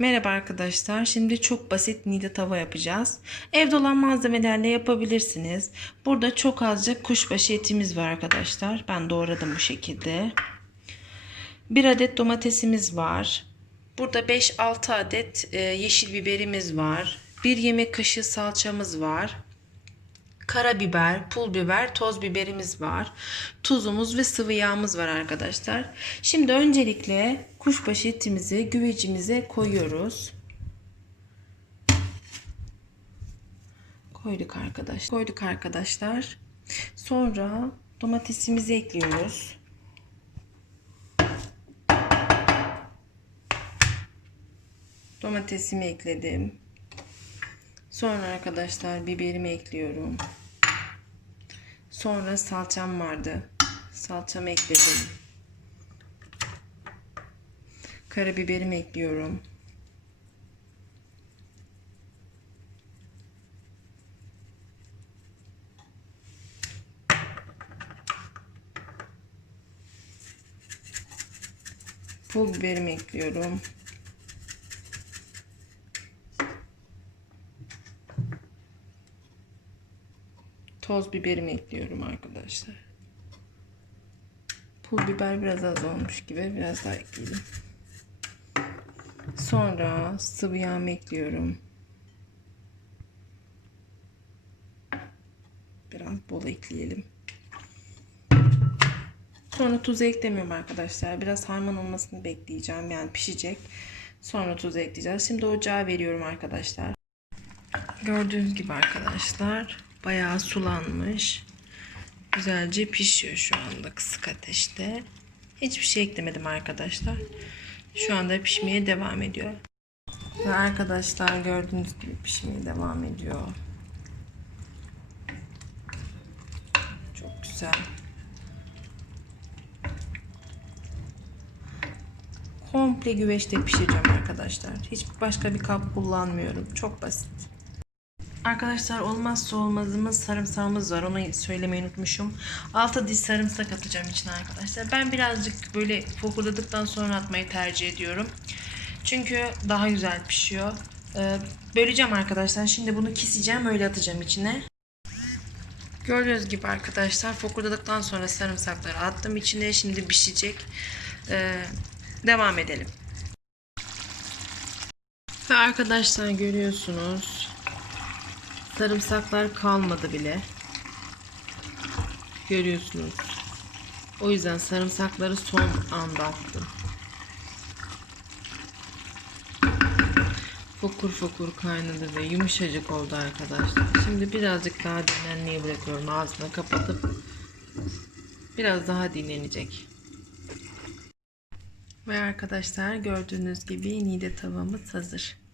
Merhaba arkadaşlar. Şimdi çok basit nide tava yapacağız. Evde olan malzemelerle yapabilirsiniz. Burada çok azıcık kuşbaşı etimiz var arkadaşlar. Ben doğradım bu şekilde. Bir adet domatesimiz var. Burada 5-6 adet e, yeşil biberimiz var. Bir yemek kaşığı salçamız var. Karabiber, pul biber, toz biberimiz var. Tuzumuz ve sıvı yağımız var arkadaşlar. Şimdi öncelikle kuşbaşı etimizi güvecimize koyuyoruz. Koyduk arkadaşlar. Koyduk arkadaşlar. Sonra domatesimizi ekliyoruz. Domatesimi ekledim. Sonra arkadaşlar biberimi ekliyorum. Sonra salçam vardı. Salçamı ekledim. Karabiberimi ekliyorum. Pul biberimi ekliyorum. Toz biberimi ekliyorum arkadaşlar. Pul biber biraz az olmuş gibi biraz daha ekleyelim. Sonra sıvı yağımı ekliyorum. Biraz bol ekleyelim. Sonra tuzu eklemiyorum arkadaşlar. Biraz harman olmasını bekleyeceğim. Yani pişecek. Sonra tuzu ekleyeceğiz. Şimdi ocağa veriyorum arkadaşlar. Gördüğünüz gibi arkadaşlar bayağı sulanmış. Güzelce pişiyor şu anda kısık ateşte. Hiçbir şey eklemedim arkadaşlar. Şu anda pişmeye devam ediyor. Ve arkadaşlar gördüğünüz gibi pişmeye devam ediyor. Çok güzel. Komple güveçte pişireceğim arkadaşlar. Hiç başka bir kap kullanmıyorum. Çok basit. Arkadaşlar olmazsa olmazımız sarımsağımız var. Onu söylemeyi unutmuşum. 6 diş sarımsak atacağım içine arkadaşlar. Ben birazcık böyle fokurdadıktan sonra atmayı tercih ediyorum. Çünkü daha güzel pişiyor. Ee, böleceğim arkadaşlar. Şimdi bunu keseceğim öyle atacağım içine. Gördüğünüz gibi arkadaşlar fokurdadıktan sonra sarımsakları attım içine. Şimdi pişecek. Ee, devam edelim. Ve arkadaşlar görüyorsunuz sarımsaklar kalmadı bile. Görüyorsunuz. O yüzden sarımsakları son anda attım. Fokur fokur kaynadı ve yumuşacık oldu arkadaşlar. Şimdi birazcık daha dinlenmeye bırakıyorum. Ağzını kapatıp biraz daha dinlenecek. Ve arkadaşlar gördüğünüz gibi nide tavamız hazır.